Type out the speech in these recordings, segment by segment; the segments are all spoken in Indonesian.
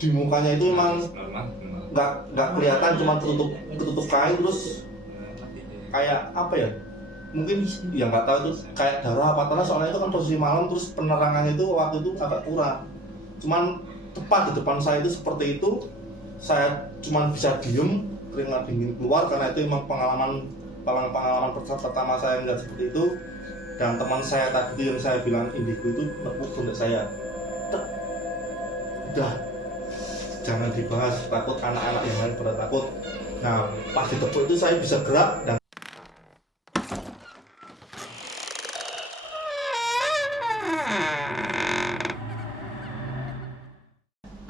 di mukanya itu memang nggak kelihatan, cuma tertutup kain, terus kayak apa ya, mungkin ya nggak tahu itu kayak darah apa tanah, soalnya itu kan posisi malam, terus penerangannya itu waktu itu agak kurang. Cuman tepat di depan saya itu seperti itu, saya cuman bisa diem, keringat dingin keluar, karena itu memang pengalaman pertama saya melihat seperti itu. Dan teman saya tadi yang saya bilang indigo itu nepuk pundak saya. Udah, jangan dibahas, takut anak-anak yang lain pada takut. Nah, pas ditepuk itu saya bisa gerak dan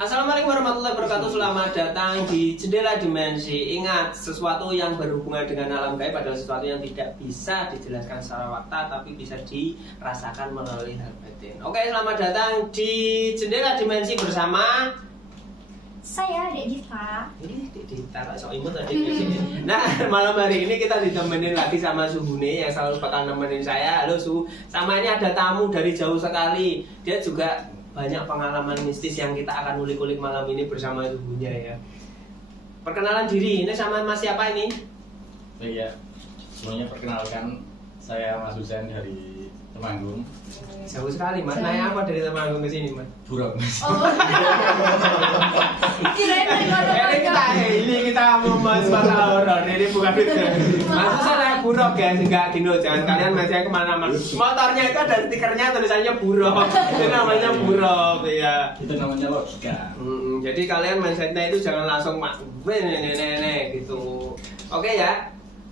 Assalamualaikum warahmatullahi wabarakatuh. Selamat datang di Jendela Dimensi. Ingat, sesuatu yang berhubungan dengan alam gaib adalah sesuatu yang tidak bisa dijelaskan secara fakta, tapi bisa dirasakan melalui hal batin. Oke, selamat datang di Jendela Dimensi bersama saya Dek Diva. ini ditaruh sok imut tadi di sini. Nah, malam hari ini kita ditemenin lagi sama Suhune yang selalu bakal nemenin saya. Halo Su. Sama ini ada tamu dari jauh sekali. Dia juga banyak pengalaman mistis yang kita akan ulik-ulik malam ini bersama Suhunya ya. Perkenalan diri, ini sama Mas siapa ini? Iya, semuanya perkenalkan, saya Mas Husain dari Temanggung. Jauh sekali Mas, naik apa dari Temanggung ke sini Mas? Buruk Mas. Oh. Kirain dari mana? Ini kita mau bahas masalah horor, ini bukan itu. Mas Husain naik buruk ya, enggak gini, jangan kalian main kemana-mana. Motornya itu ada stikernya tulisannya buruk, itu namanya buruk ya. Itu namanya logika. Jadi kalian mindsetnya itu jangan langsung nenek gitu. Oke ya.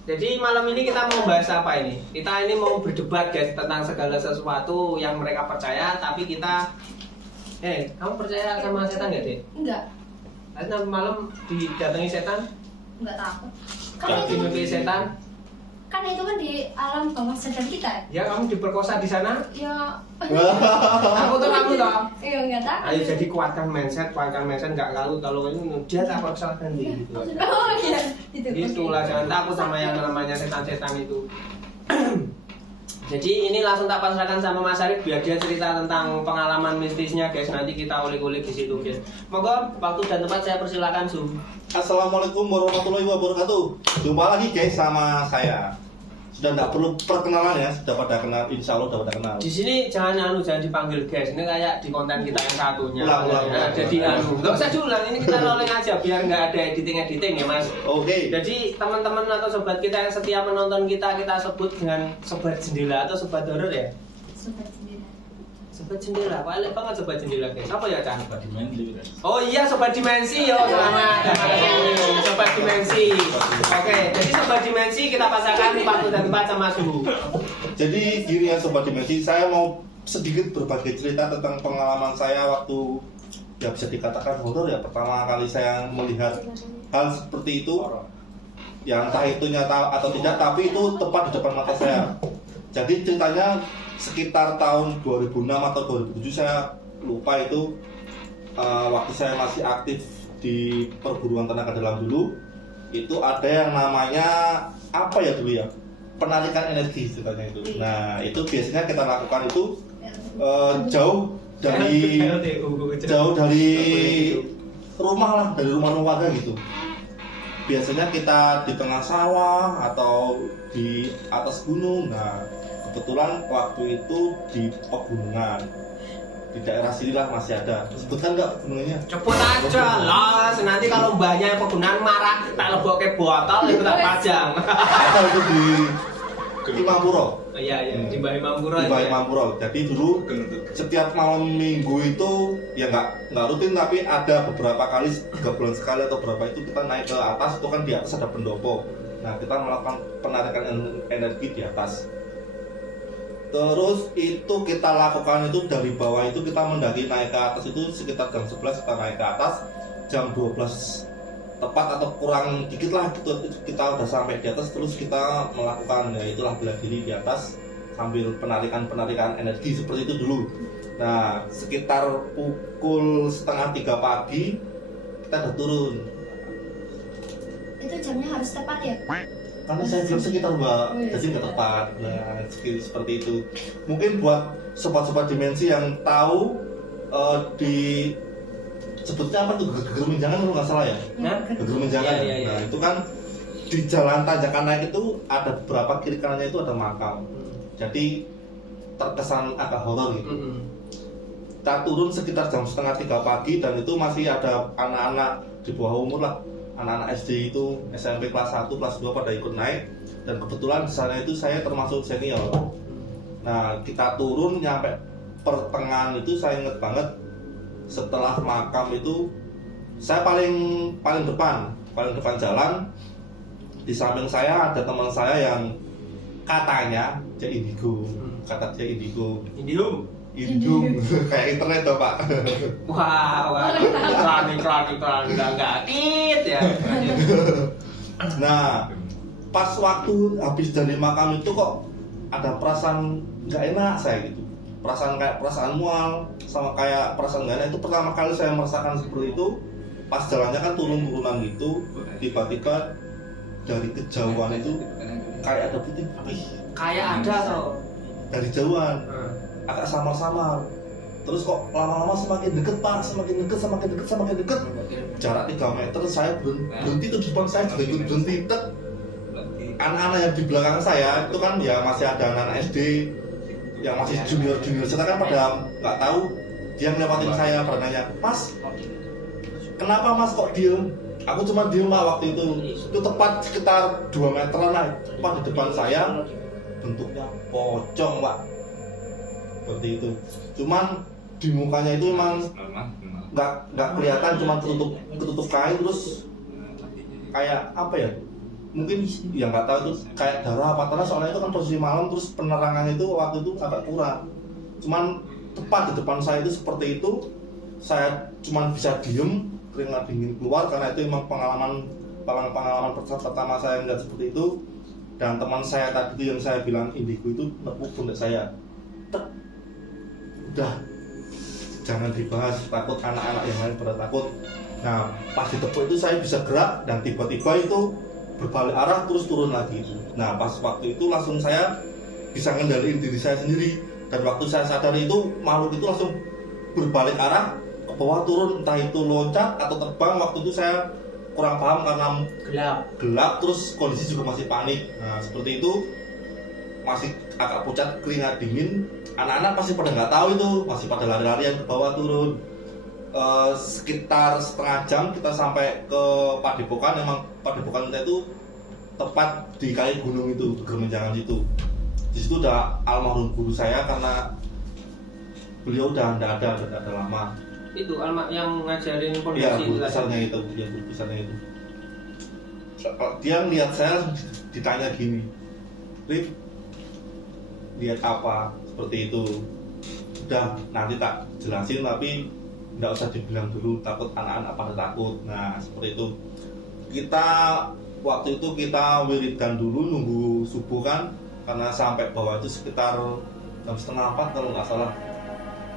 Jadi malam ini kita mau bahas apa ini? Kita ini mau berdebat guys tentang segala sesuatu yang mereka percaya, tapi kita kamu percaya sama setan gak, Dek? Enggak, Nanti malam didatangi setan? enggak takut. Dimimpi setan? Kan itu kan di alam bawah sadar kita. Ya kamu diperkosa di sana? Ya. Aku tuh kamu toh. Iya, enggak takut. Ayo jadi kuatkan mindset nggak kalau ini dia tak persalahkan gitu. Oh iya, itu. Itulah jangan takut sama yang namanya setan-setan itu. Jadi ini langsung tak pasrahkan sama Mas Arif biar dia cerita tentang pengalaman mistisnya guys. Nanti kita ulik-ulik di situ guys. Monggo waktu dan tempat saya persilakan Zoom. Assalamualaikum warahmatullahi wabarakatuh. Jumpa lagi guys sama saya. Sudah tidak perlu perkenalan ya, sudah pada kenal, insya Allah sudah pada kenal. Di sini jangan dipanggil guys. Ini kayak di konten kita yang satunya. Ulang. Jadi nggak usah diulang. Ini kita rolling aja biar nggak ada editing ya Mas. Oke. Jadi teman-teman atau sobat kita yang setia menonton kita sebut dengan sobat jendela atau sobat horor ya. Sobat sendiri. Sobat jendela, paling banget sobat jendela guys. Apa ya Chan? Apa dimensi kan? Oh iya sobat dimensi yo selamat. Sobat dimensi. Oke, jadi sobat dimensi kita pasangkan waktu dan tempat sama suhu. Jadi gini ya sobat dimensi, saya mau sedikit berbagi cerita tentang pengalaman saya waktu ya bisa dikatakan horor ya, pertama kali saya melihat hal seperti itu. Ya entah itu nyata atau tidak, tapi itu tepat di depan mata saya. Jadi ceritanya sekitar tahun 2006 atau 2007, saya lupa itu, waktu saya masih aktif di perguruan tenaga dalam dulu, itu ada yang namanya apa ya dulu ya, penarikan energi ceritanya itu. Nah itu biasanya kita lakukan itu jauh dari rumah lah, dari rumah warga gitu. Biasanya kita di tengah sawah atau di atas gunung. Nah kebetulan waktu itu di pegunungan di daerah sini lah masih ada. Sebutkan nggak pegunungannya? Cepet aja lah, nanti kalau mbaknya pegunungan marah tak lebok ke botol itu tak pajang. Ada itu di Imamuro. Iya di Mbah Imamuro. Di Mbah Imamuro. Jadi dulu setiap malam minggu itu ya nggak rutin, tapi ada beberapa kali 3 bulan sekali atau berapa itu kita naik ke atas, itu kan di atas ada pendopo. Nah kita melakukan penarikan energi di atas. Terus itu kita lakukan itu dari bawah, itu kita mendaki naik ke atas itu sekitar jam 11 kita naik ke atas, jam 12 tepat atau kurang dikit lah gitu, kita udah sampai di atas. Terus kita melakukan ya itulah bela diri di atas sambil penarikan energi seperti itu dulu. Nah sekitar pukul 2:30 pagi kita udah turun. Itu jamnya harus tepat ya? Karena saya bilang sekitar Mbak, jadi nggak tepat. Nah seperti itu. Mungkin buat sobat-sobat dimensi yang tahu di sebutnya apa tuh, geger menjangan kalau nggak salah ya. Nah, Geger menjangan. Iya, iya, iya. Nah itu kan di jalan tanjakan naik itu ada beberapa kiri kanannya itu ada makam. Jadi terkesan agak horor gitu. Kita turun sekitar jam 2:30 pagi dan itu masih ada anak-anak di bawah umur lah, anak-anak SD itu SMP kelas 1, kelas 2 pada ikut naik, dan kebetulan di sana itu saya termasuk senior. Nah kita turun nyampe pertengahan itu saya inget banget, setelah makam itu saya paling depan jalan. Di samping saya ada teman saya yang katanya dia indigo, kata dia indigo. Indung kayak internet toh Pak. Wah, iklan nggak tit ya. Nah, pas waktu habis dari makam itu kok ada perasaan nggak enak saya gitu. Perasaan mual sama kayak perasaan nggak enak, itu pertama kali saya merasakan seperti itu. Pas jalannya kan turunan gitu, tiba-tiba dari kejauhan itu kayak ada putih-putih. Kayak ada toh. Dari jauhan. Agak samar-samar, terus kok lama-lama semakin deket Pak, semakin deket, jarak 3 meter. Saya berhenti tuh, depan saya juga ikut berhenti. Anak-anak yang di belakang saya itu kan ya masih ada anak SD yang masih junior, saya kan pada nggak tahu. Dia ngelewatin saya, pada nanya, Mas, kenapa Mas kok diem? Aku cuma diem Pak waktu itu tepat sekitar 2 meteran lah, tepat di depan saya, bentuknya pocong Pak. Seperti itu, cuman di mukanya itu emang nggak kelihatan, cuma ketutup kain, terus kayak apa ya, mungkin ya nggak tahu tuh kayak darah apa tanah, soalnya itu kan posisi malam, terus penerangannya itu waktu itu agak kurang. Cuman tepat di depan saya itu seperti itu, saya cuman bisa diem, keringat dingin keluar karena itu emang pengalaman pertama saya melihat seperti itu. Dan teman saya tadi itu yang saya bilang indigo itu nepuk pundak saya. Udah, jangan dibahas, takut anak-anak yang lain pada takut. Nah pas ditepuk itu saya bisa gerak dan tiba-tiba itu berbalik arah terus turun lagi itu. Nah pas waktu itu langsung saya bisa ngendaliin diri saya sendiri, dan waktu saya sadar itu makhluk itu langsung berbalik arah ke bawah turun, entah itu loncat atau terbang. Waktu itu saya kurang paham karena gelap, terus kondisi juga masih panik. Nah seperti itu, masih agak pucat, keringat dingin. Anak-anak pasti pada nggak tahu itu, masih pada lari-larian ke bawah turun. Sekitar setengah jam kita sampai ke Padepokan. Emang Padepokan kita itu tepat di kaki gunung itu, Geger Menjangan itu. Di situ udah almarhum guru saya karena beliau udah nggak ada lama. Itu yang ngajarin Iya, kondisi guru besarnya itu, ya guru besarnya itu. Dia lihat saya langsung ditanya gini, Rip, lihat apa? Seperti itu. Udah, nanti tak jelasin, tapi nggak usah dibilang dulu, takut anak-anak pada takut. Nah seperti itu. Kita waktu itu kita wiridkan dulu, nunggu subuh kan, karena sampai bawah itu sekitar jam 3:30 kalau nggak salah.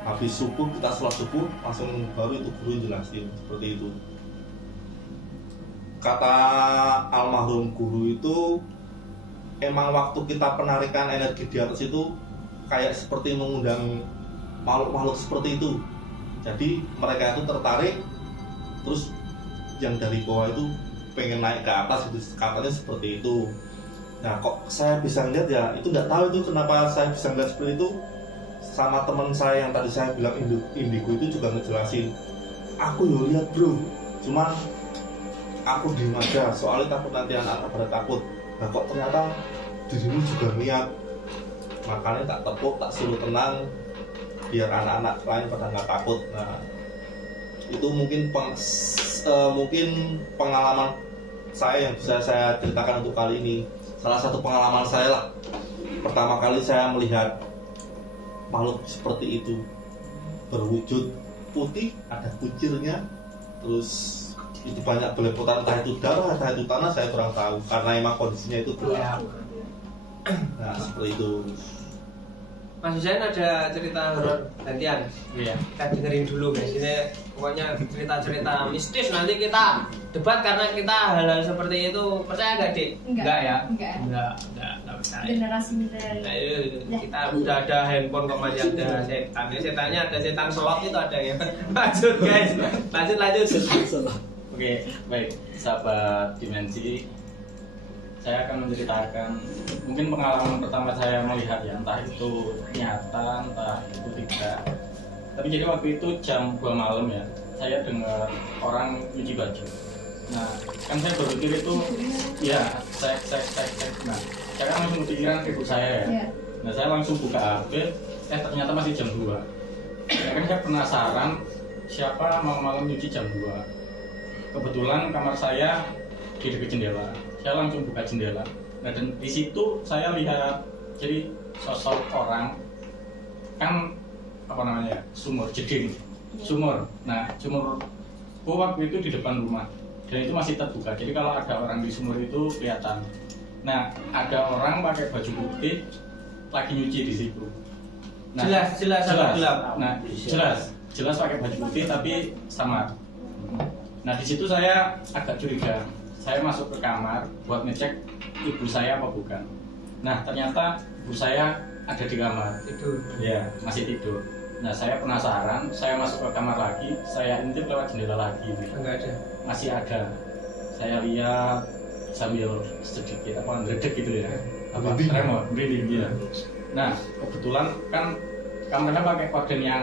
Habis subuh, kita sholat subuh langsung baru itu guru jelasin seperti itu. Kata almarhum guru itu, emang waktu kita penarikan energi di atas itu kayak seperti mengundang makhluk-makhluk seperti itu. Jadi mereka itu tertarik, terus yang dari bawah itu pengen naik ke atas, itu katanya seperti itu. Nah kok saya bisa lihat ya, itu nggak tahu itu kenapa saya bisa lihat seperti itu. Sama teman saya yang tadi saya bilang indigo itu juga ngejelasin, aku yo lihat bro, cuman aku diem aja soalnya takut nanti anak-anak pada takut. Nah kok ternyata dirimu juga lihat, makanya tak tepuk, tak suruh tenang biar anak-anak lain pada nggak takut. Nah itu mungkin pengalaman saya yang bisa saya ceritakan untuk kali ini. Salah satu pengalaman saya lah, pertama kali saya melihat makhluk seperti itu, berwujud putih, ada kucirnya, terus itu banyak belepotan, entah itu darah, entah itu tanah, saya kurang tahu karena emang kondisinya itu gelap. Nah seperti itu. Mas Husain ada cerita horor gantian. Iya. Kita dengerin dulu guys. Ini pokoknya cerita-cerita mistis, nanti kita debat karena kita hal-hal seperti itu percaya nggak, Dik? Enggak. ya? Enggak. Enggak percaya. Generasi milenial. Nah, kita udah ada handphone kok masih ada setan. Setannya ada setan slot itu ada ya. Lanjut guys. Lanjut. Oke, baik, sahabat Dimensi. Saya akan menceritakan mungkin pengalaman pertama saya melihat ya, entah itu nyata, entah itu tidak. Tapi jadi waktu itu jam 2 malam ya, saya dengar orang nyuci baju. Nah, kan saya berpikir itu, ya, saya. Nah, saya kan langsung kepikiran ibu saya ya. Iya. Nah, saya langsung buka HP, ternyata masih jam 2. Ya kan saya penasaran siapa malam-malam nyuci jam 2. Kebetulan kamar saya di dekat jendela. Saya langsung buka jendela. Nah, dan di situ saya lihat jadi sosok orang kan apa namanya sumur jeding sumur. Nah, sumur waktu itu di depan rumah dan itu masih terbuka. Jadi kalau ada orang di sumur itu kelihatan. Nah, ada orang pakai baju putih lagi nyuci di situ. Nah, Jelas apa gelap? Nah, jelas pakai baju putih tapi samar. Nah, di situ saya agak curiga. Saya masuk ke kamar buat ngecek ibu saya apa bukan. Nah, ternyata ibu saya ada di kamar. Tidur. Ya, masih tidur. Nah, saya penasaran, saya masuk ke kamar lagi, saya intip lewat jendela lagi. Enggak ada. Masih ada. Saya lihat sambil sedikit apa ngedek gitu ya. Apa tremor, breathing ya. Nah, kebetulan kan kamarnya pakai korden yang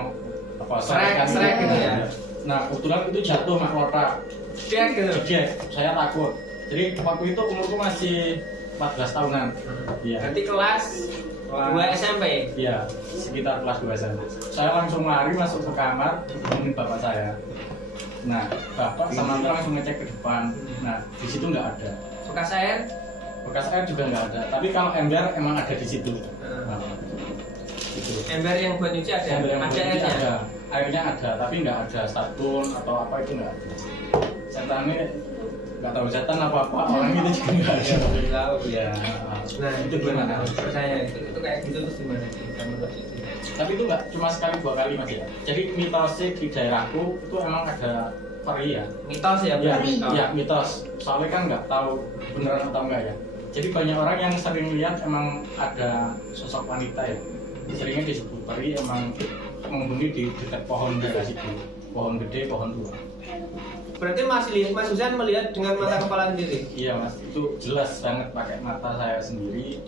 apa Srek gitu ya. Nah, kebetulan itu jatuh mahkota. Jedek, saya takut. Jadi waktu itu umurku masih 14 tahunan. Iya. Nanti kelas 2 SMP. Iya, sekitar kelas 2 SMP. Saya langsung lari masuk ke kamar, hubungin bapak saya. Nah, bapak sama dia langsung ngecek ke depan. Nah, di situ nggak ada. Bekas air? Bekas air juga nggak ada. Tapi kalau ember emang ada di situ. Nah, gitu. Ember yang buat nyuci ada? Ember yang Ada buat nyuci airnya? ada. Airnya ada, tapi nggak ada sabun atau apa itu nggak ada. Setannya nggak tahu setan apa orang itu juga nggak ada. Tahu. Ya, Nah, itu gimana? Percaya itu kayak gitu terus gimana? Kamu tapi itu nggak cuma sekali 2 kali mas ya. Jadi mitosnya di daerahku itu emang ada peri ya. mitos ya? Ya, Peri. ya mitos. Soalnya kan nggak tahu beneran atau enggak ya. Jadi banyak orang yang sering lihat emang ada sosok wanita ya. Seringnya disebut peri emang menghubungi di dekat pohon daerah situ. Pohon gede, pohon tua. Berarti Mas Husain melihat dengan mata kepala sendiri? Iya mas, itu jelas banget pakai mata saya sendiri.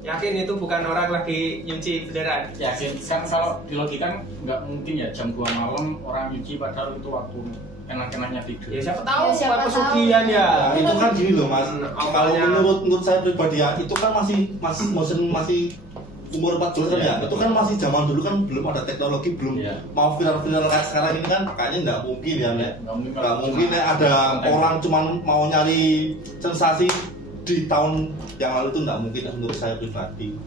Yakin itu bukan orang lagi nyuci beneran? Yakin kan kalau di logika kan nggak mungkin ya jam 2 malam orang nyuci padahal itu waktu enak-enaknya tidur. Ya siapa tahu Ya, siapa pesugihan tahu. ya. Nah, itu kan gini loh mas. Kalau Awalnya- menurut saya pribadi ya, itu kan masih umur 14 kan ya. Itu kan masih zaman dulu kan belum ada teknologi, belum Iya. mau viral-viral kayak sekarang ini kan kayaknya nggak mungkin ya, Nek. Nggak mungkin ya ada orang cuman mau nyari sensasi di tahun yang lalu itu nggak mungkin menurut saya pribadi.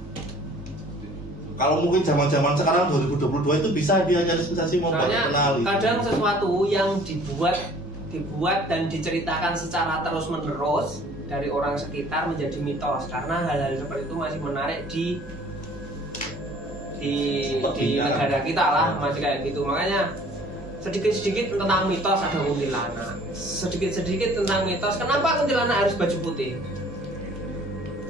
Kalau mungkin zaman-zaman sekarang 2022 itu bisa dia nyari sensasi mau Soalnya terkenal gitu. kadang sesuatu yang dibuat dan diceritakan secara terus-menerus dari orang sekitar menjadi mitos karena hal-hal seperti itu masih menarik di negara kita lah, masih kayak gitu. Makanya sedikit-sedikit tentang mitos ada kuntilanak, sedikit-sedikit tentang mitos kenapa kuntilanak harus baju putih,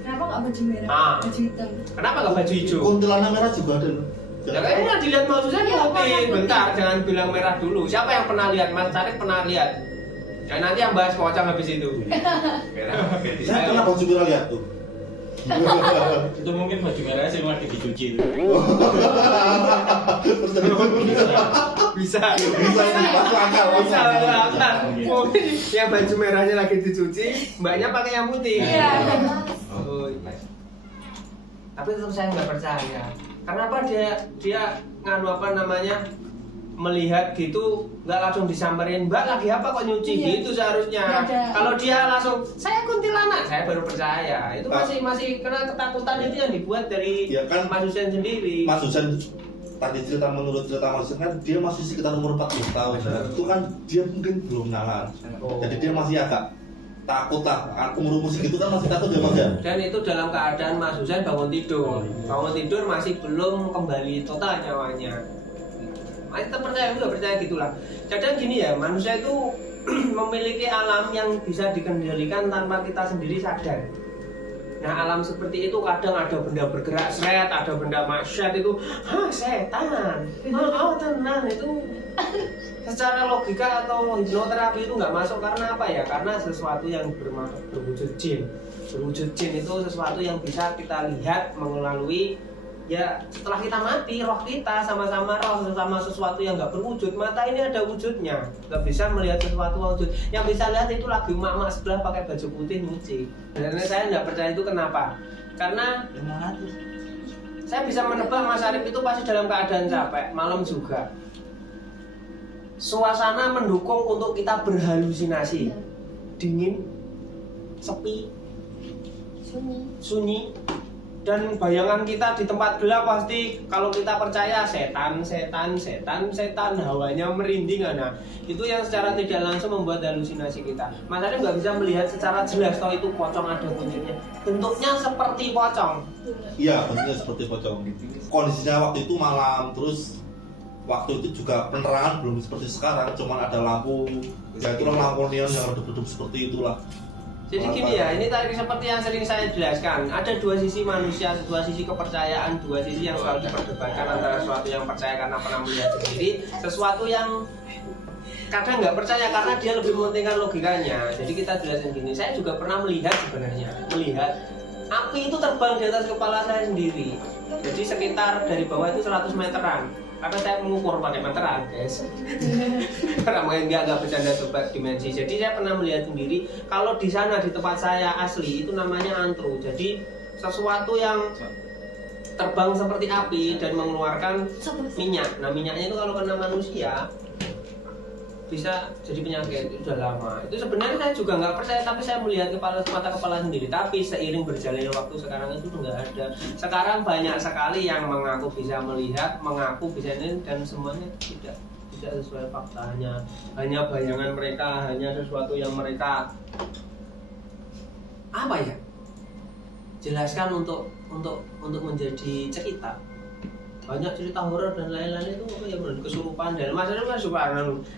Kenapa nggak baju merah? Ah. Baju hitam. kenapa nggak baju hijau? Kuntilanak merah juga ada loh. Ya kayaknya dilihat Mas Husain Iya, putih. warna Bentar, putih. jangan bilang merah dulu. Siapa yang pernah lihat? Mas Tarik pernah lihat? Ya nanti yang bahas pocong habis itu. Saya pernah baju merah lihat tuh. Itu mungkin baju merahnya sih lagi dicuci. Bisa. Bisa ini masuk akal. Bisa kan? Mungkin yang baju merahnya lagi dicuci, mbaknya pakai yang putih. Iya. Oh, iya. Tapi tetap saya nggak percaya. Karena apa dia nganu apa namanya melihat gitu nggak langsung disamperin Mbak lagi apa kok nyuci Iya. gitu seharusnya. Nggak ada. Kalau dia langsung saya kuntilanak saya baru percaya. Itu masih karena ketakutan itu yang dibuat dari Ya kan. Mas Husain sendiri. Mas Husain tadi menurut cerita Mas Husain kan dia masih sekitar umur 40 tahun ya. Itu kan dia mungkin belum nalar. Oh. Jadi dia masih agak takut lah, umur segitu kan masih takut ya Mas ya. Dan itu dalam keadaan Mas Husain bangun tidur. Bangun tidur masih belum kembali total nyawanya. Kita percaya nggak percaya gitulah. Kadang gini ya, manusia itu memiliki alam yang bisa dikendalikan tanpa kita sendiri sadar. Nah, alam seperti itu kadang ada benda bergerak seret, ada benda maksiat itu, setan, tenang itu. Secara logika atau hipnoterapi itu nggak masuk karena apa ya? Karena sesuatu yang berwujud jin. Berwujud jin itu sesuatu yang bisa kita lihat melalui ya setelah kita mati, roh kita sama-sama roh sama sesuatu yang nggak berwujud. Mata ini ada wujudnya, nggak bisa melihat sesuatu wujud. Yang bisa lihat itu lagi mak-mak sebelah pakai baju putih nyuci. Dan saya nggak percaya itu kenapa? Karena saya bisa menebak Mas Arif itu pasti dalam keadaan capek, malam juga. Suasana mendukung untuk kita berhalusinasi. Dingin, sepi, sunyi. Dan bayangan kita di tempat gelap pasti kalau kita percaya setan, hawanya merinding. Nah, itu yang secara tidak langsung membuat halusinasi kita. Mas Arif nggak bisa melihat secara jelas kalau itu pocong ada kunyitnya. Bentuknya seperti pocong. Iya, bentuknya seperti pocong. Kondisinya waktu itu malam, terus waktu itu juga penerangan belum seperti sekarang, cuman ada lampu, ya itulah lampu neon yang redup-redup seperti itulah. Jadi gini ya, ini tadi seperti yang sering saya jelaskan, ada dua sisi manusia, dua sisi kepercayaan, dua sisi yang selalu diperdebatkan antara sesuatu yang percaya karena pernah melihat sendiri, sesuatu yang kadang nggak percaya karena dia lebih mementingkan logikanya. Jadi kita jelasin gini, saya juga pernah melihat sebenarnya, api itu terbang di atas kepala saya sendiri. Jadi sekitar dari bawah itu 100 meteran. Karena saya mengukur pakai meteran, guys. Karena mungkin nggak bercanda sobat dimensi. Jadi saya pernah melihat sendiri kalau di sana di tempat saya asli itu namanya antro. Jadi sesuatu yang terbang seperti api dan mengeluarkan minyak. Nah, minyaknya itu kalau kena manusia bisa jadi penyakit. Itu sudah lama. Itu sebenarnya saya juga nggak percaya, tapi saya melihat mata kepala sendiri. Tapi seiring berjalannya waktu sekarang itu nggak ada. Sekarang banyak sekali yang mengaku bisa melihat, mengaku bisa ini, dan semuanya tidak sesuai faktanya. Hanya bayangan mereka, hanya sesuatu yang mereka apa ya? Jelaskan untuk menjadi cerita. Banyak cerita horor dan lain-lain itu apa ya, kesurupan dan Mas Arif kan suka.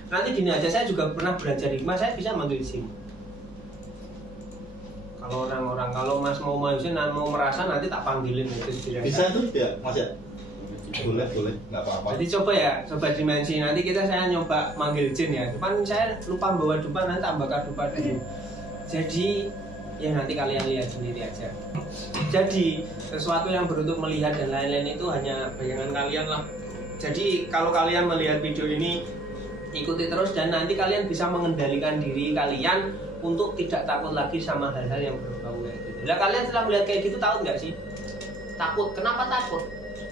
Nanti gini aja, saya juga pernah belajar hikmah, saya bisa manggil jin. Kalau orang-orang, kalau Mas mau merasa nanti tak panggilin itu. Bisa tuh ya Mas ya? Boleh, nggak apa-apa. Jadi coba ya, coba dimensi nanti saya nyoba manggil jin ya. Cuman saya lupa bawa dupa, nanti tak bakar dupa dulu. Jadi ya nanti kalian lihat sendiri aja. Jadi sesuatu yang beruntung melihat dan lain-lain itu hanya bayangan kalian lah. Jadi kalau kalian melihat video ini, ikuti terus dan nanti kalian bisa mengendalikan diri kalian untuk tidak takut lagi sama hal-hal yang berbau kayak gitu. Nah, kalian setelah melihat kayak gitu takut nggak sih? Takut. Kenapa takut?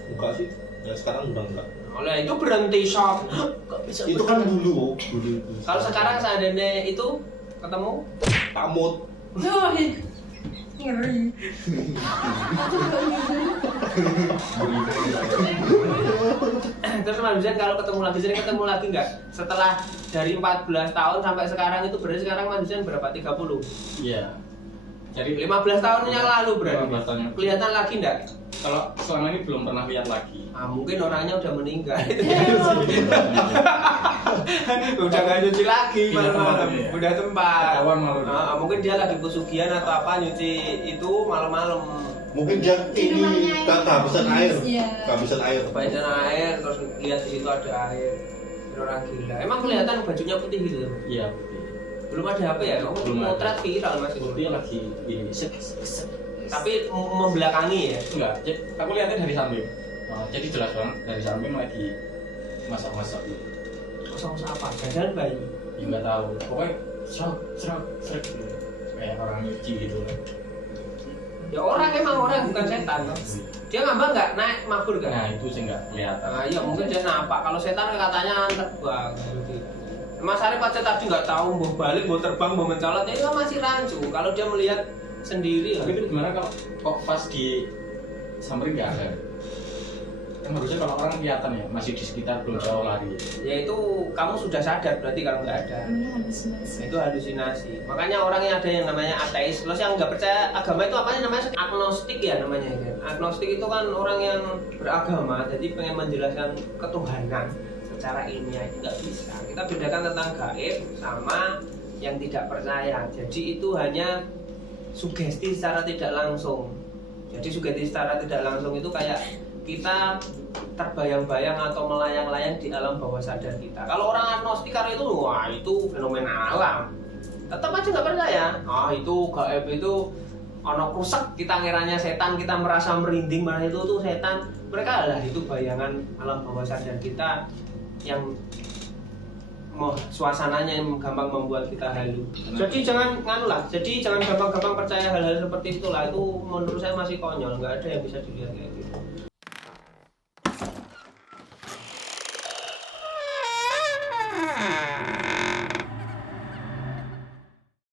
Enggak sih. Ya sekarang udah enggak. Oleh itu berhenti shock. Itu kan dulu. Kalau sekarang seandainya itu ketemu pamut. Ngeri. Terus Mas Husain kalau sering ketemu lagi nggak? Setelah dari 14 tahun sampai sekarang itu berarti sekarang Mas Husain berapa? 30? Iya. Jadi 15 tahun yang lalu berarti. 15 tahun yang lalu. Kelihatan lagi nggak? Kalau selama ini belum pernah lihat lagi. Mungkin orangnya udah meninggal. Udah nggak nyuci lagi malam-malam. Udah tempat. Mungkin dia lagi pesugihan atau apa nyuci itu malam-malam. Mungkin dia ini kehabisan air. Kehabisan air. Kehabisan air terus lihat di situ ada air. Orang gila. Emang kelihatan bajunya putih gitu? Iya, putih. Belum ada HP ya? Belum ada. Potret viral Mas. Dia lagi ini. Tapi membelakangi ya? Enggak, aku lihatnya dari samping. Jadi jelas banget dari samping lagi masak-masak gitu. Masak-masak apa? Jajan bayi? Ya nggak tahu. Pokoknya serok gitu. Kayak orang nyuci gitu. Ya orang emang orang bukan setan. Dia ngambang nggak naik mabur nggak? Nah itu sih nggak kelihatan. Nah iya mungkin dia nampak. Kalau setan katanya terbang. Mas Arif aja tadi nggak tahu mau balik, mau terbang, mau mencolot. Ini kan masih rancu. Kalau dia melihat sendiri. Tapi itu gimana kalau kok pas di samperin nggak ada? Kan harusnya kalau orang kelihatan ya, masih di sekitar belum jauh lari. Ya itu kamu sudah sadar berarti kalau nggak ada. Ini halusinasi. Itu halusinasi. Makanya orang yang ada yang namanya ateis, terus yang nggak percaya agama itu apanya namanya agnostik ya namanya kan. Agnostik itu kan orang yang beragama, jadi pengen menjelaskan ketuhanan secara ilmiah itu nggak bisa. Kita bedakan tentang gaib sama yang tidak percaya. Jadi itu hanya sugesti secara tidak langsung. Jadi sugesti secara tidak langsung itu kayak kita terbayang-bayang atau melayang-layang di alam bawah sadar kita. Kalau orang agnostik karena itu, wah itu fenomena alam. Tetap aja nggak percaya. Ah itu gaib itu ono rusak, kita ngiranya setan, kita merasa merinding, malah itu tuh setan. Mereka adalah itu bayangan alam bawah sadar kita yang suasananya yang gampang membuat kita halu. Jadi jangan nganu lah. Jadi jangan gampang-gampang percaya hal-hal seperti itulah. Itu menurut saya masih konyol. Nggak ada yang bisa dilihat kayak gitu.